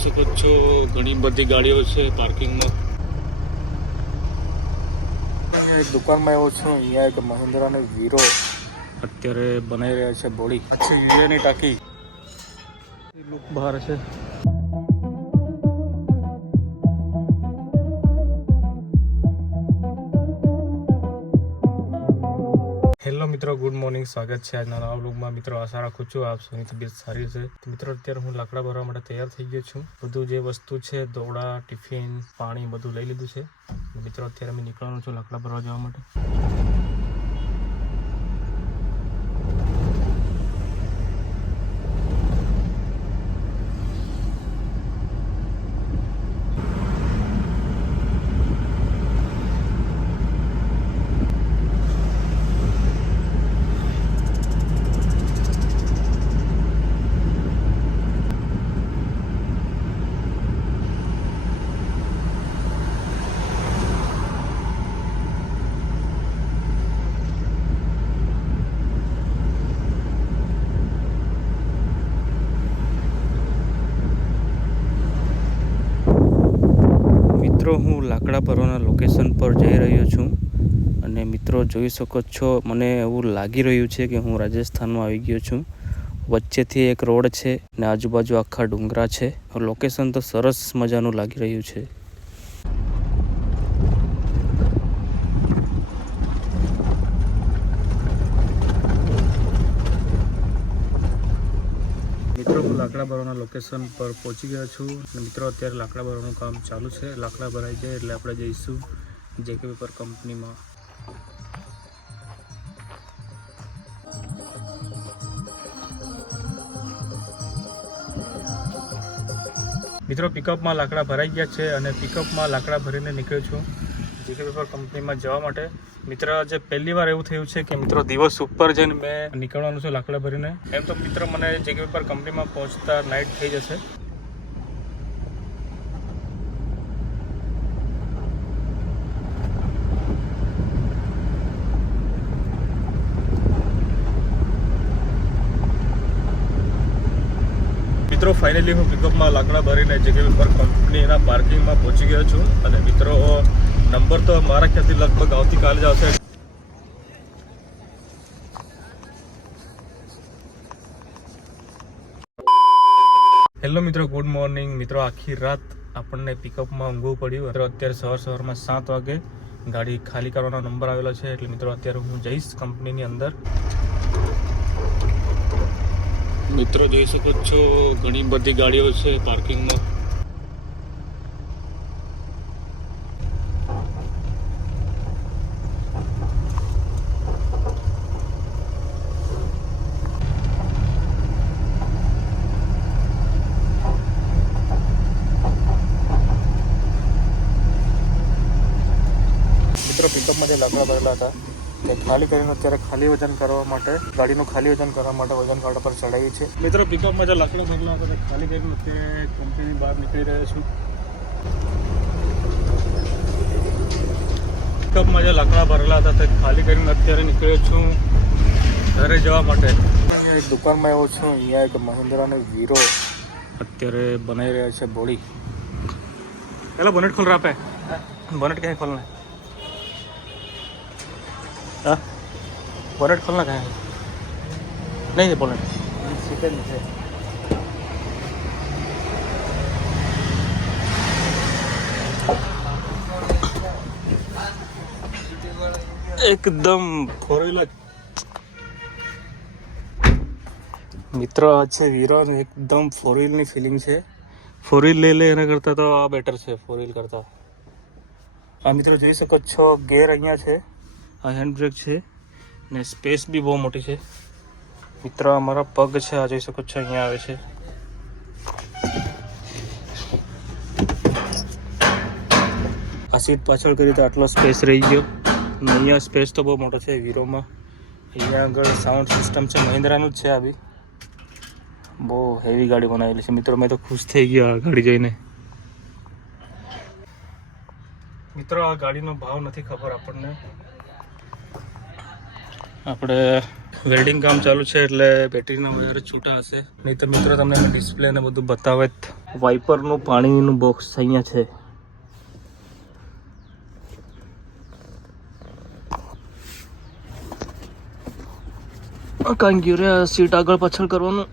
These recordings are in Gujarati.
શકો છો ઘણી બધી ગાડીઓ છે પાર્કિંગમાં। એક દુકાનમાં આવ્યો છું। અહીંયા એક મહિન્દ્રાનો વીરો અત્યારે બનાવી રહ્યા છે બોડી। અચ્છી યુએની ટાંકી લુક બહાર છે। હેલો મિત્રો, ગુડ મોર્નિંગ, સ્વાગત છે આજના નવા વ્લોગમાં। મિત્રો આશા રાખું છું આપ સૌની તબિયત સારી હશે। તો મિત્રો અત્યારે હું લાકડા ભરવા માટે તૈયાર થઈ ગયો છું। બધું જે વસ્તુ છે દોરડા, ટિફિન, પાણી બધું લઈ લીધું છે। મિત્રો અત્યારે અમે નીકળવાનું છું લાકડા ભરવા જવા માટે। મિત્રો હું લાકડા ભરવાના લોકેશન પર જઈ રહ્યો છું અને મિત્રો જોઈ શકો છો મને એવું લાગી રહ્યું છે કે હું રાજસ્થાનમાં આવી ગયો છું। વચ્ચેથી એક રોડ છે અને આજુબાજુ આખા ડુંગરા છે। લોકેશન તો સરસ મજાનું લાગી રહ્યું છે। મિત્રો હું લાકડા ભરવાના લોકેશન પર પહોંચી ગયો છું અને મિત્રો અત્યારે લાકડા ભરવાનું કામ ચાલુ છે। લાકડા ભરાઈ જાય એટલે આપણે જઈશું જેકે પેપર કંપનીમાં। મિત્રો પિકઅપમાં લાકડા ભરાઈ ગયા છે અને પિકઅપમાં લાકડા ભરીને નીકળ્યો છું જેકે પેપર કંપનીમાં જવા માટે। મિત્ર આજે પહેલી વાર એવું થયું છે કે મિત્રો દિવસ ઉપર જઈને મેં નીકળવાનું છે લાકડા ભરીને। એમ તો મિત્ર મને જેકે પેપર કંપનીમાં પહોંચતા નાઇટ થઈ જશે। મિત્રો ફાઇનલી હું પિકઅપમાં લાકડા ભરીને જેકે પેપર કંપનીના પાર્કિંગમાં પહોંચી ગયો છું અને મિત્રો નંબર તો મારા ખ્યાલથી લગભગ આવતીકાલે જ આવશે। હેલો મિત્રો, ગુડ મોર્નિંગ। મિત્રો આખી રાત આપણને પિકઅપમાં ઊંઘવું પડ્યું। અત્યારે સવારમાં 7 વાગે ગાડી ખાલી કરવાનો નંબર આવેલો છે એટલે મિત્રો અત્યારે હું જઈશ કંપનીની અંદર। મિત્રો જોઈ શકો છો ઘણી બધી ગાડીઓ છે પાર્કિંગમાં। મિત્રો પિકઅપમાં જે લાકડા ભરેલા હતા તે ખાલી કરીને અત્યારે ખાલી વજન કરવા માટે ગાડીનું ખાલી વજન કરવા માટે વજન કાંટા પર ચડાવી છે। મિત્રો પિકઅપમાં જે લાકડા ભરેલા હતા તે ખાલી કરીને અત્યારે કંપનીની બહાર નીકળી રહ્યો છું। પિકઅપમાં જે લાકડા ભરેલા હતા તે ખાલી કરીને અત્યારે નીકળ્યો છું ઘરે જવા માટે। એક દુકાનમાં આવ્યો છું। અહીંયા એક મહિન્દ્રાનો વીરો અત્યારે બનાવી રહ્યા છે બોડી। પહેલાં બોનેટ ખોલ રહા પે बोनेट कहीं खोलना है? हाँ बोनेट खोलना कहाँ है? नहीं है बोनेट सीटे नीचे। एकदम फोर व्हीलर मित्र आ છે વીરો એકદમ ફોર વ્હીલની ફિલિંગ છે। ફોર વ્હીલ લઈ લે એના કરતાં તો આ બેટર છે ફોર વ્હીલ કરતાં। આ મિત્રો જોઈ શકો છો ગેર અહીંયા છે, આ હેન્ડ બ્રેક છે ને સ્પેસ બી બહુ મોટી છે। મિત્રો અમારા પગ છે આ જોઈ શકો છો અહીંયા આવે છે। આ સીટ પાછળ કરી તો આટલો સ્પેસ રહી ગયો ને અહીંયા સ્પેસ તો બહુ મોટો છે વીરોમાં। અહીંયા આગળ સાઉન્ડ સિસ્ટમ છે મહિન્દ્રાનું જ છે। આ બી બહુ હેવી ગાડી બનાવેલી છે। મિત્રો મેં તો ખુશ થઈ ગયો આ ગાડી જોઈને। મિત્રો આ ગાડીનો ભાવ નથી ખબર આપણને। આપણે વેલ્ડિંગ કામ ચાલુ છે એટલે બેટરીના વધારે છૂટા હશે, નહીં તો મિત્રો તમને ડિસ્પ્લે ને બધું બતાવે જ। વાઇપરનું પાણીનું બોક્સ અહીંયા છે. કાંઈ ગયું રે સીટ આગળ પાછળ કરવાનું.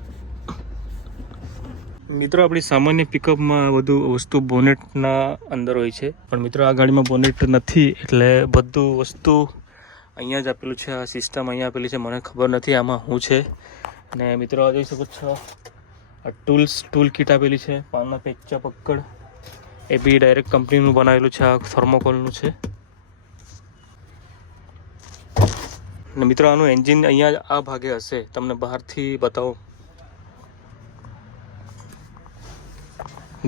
મિત્રો આપણી સામાન્ય પિકઅપમાં બધું વસ્તુ બોનેટના અંદર હોય છે, પણ મિત્રો આ ગાડીમાં બોનેટ નથી, એટલે બધું વસ્તુ અહીંયા જ આપેલું છે. આ સિસ્ટમ અહીંયા આપેલી છે, મને ખબર નથી આમાં શું છે. અને મિત્રો આ જોઈ શકો છો, આ ટૂલ કિટ આપેલી છે. પાનના પેચા પકડ એ બી ડાયરેક્ટ કંપનીનું બનાવેલું છે. આ થર્મોકોલનું છે. ને મિત્રો આનું એન્જિન અહીંયા આ ભાગે હશે, તમને બહારથી બતાવો.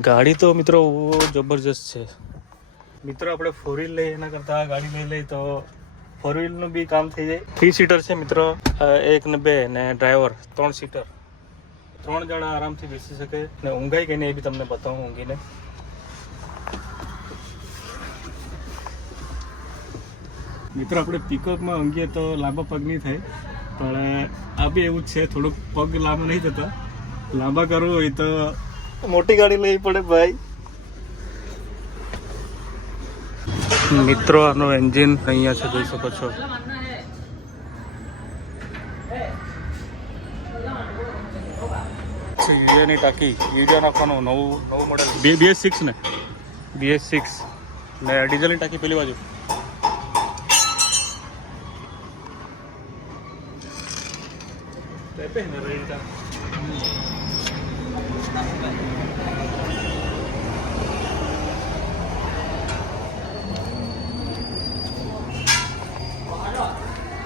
ગાડી તો મિત્રો જબરજસ્ત છે. મિત્રો આપણે 4 વ્હીલ લઈએ એના કરતાં આ ગાડી લઈ લઈએ તો 4 વ્હીલનું બી કામ થઈ જાય. 3 સીટર છે મિત્રો, 1 ને 2 ને ડ્રાઈવર 3 સીટર. 3 જણા આરામથી બેસી શકે. ને ઊંઘાઈ ગઈ ને એ બી તમને બતાવું ઊંઘીને. મિત્રો આપણે પિકઅપમાં ઊંઘીએ તો લાંબા પગ નહીં થાય, પણ આ બી એવું જ છે, થોડુંક પગ લાંબા નહીં થતા. લાંબા કરવું હોય તો મોટી ગાડી લેવી પડે ભાઈ. મિત્રો આનું એન્જિન અહીંયા છે, જોઈ શકો છો. યુરિયાની ટાંકી, યુરિયા નાખવાનું. નવું મોડેલ BS6 ને BS6 ને ડીઝલની ટાંકી પેલી બાજુ.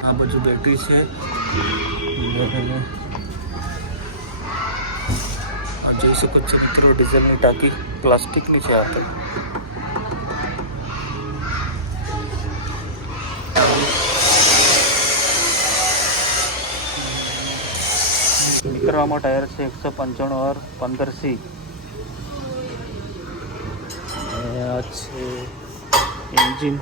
આ બાજુ બેટરી છે. આ જોઈ શકો છો મિત્રો, ડીઝલની ટાંકી પ્લાસ્ટિકની છે. આ તો મિત્રો આમાં ટાયર છે 195 15C. આ છે એન્જિન.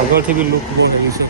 આગળથી બી લુક બહુ નવી છે.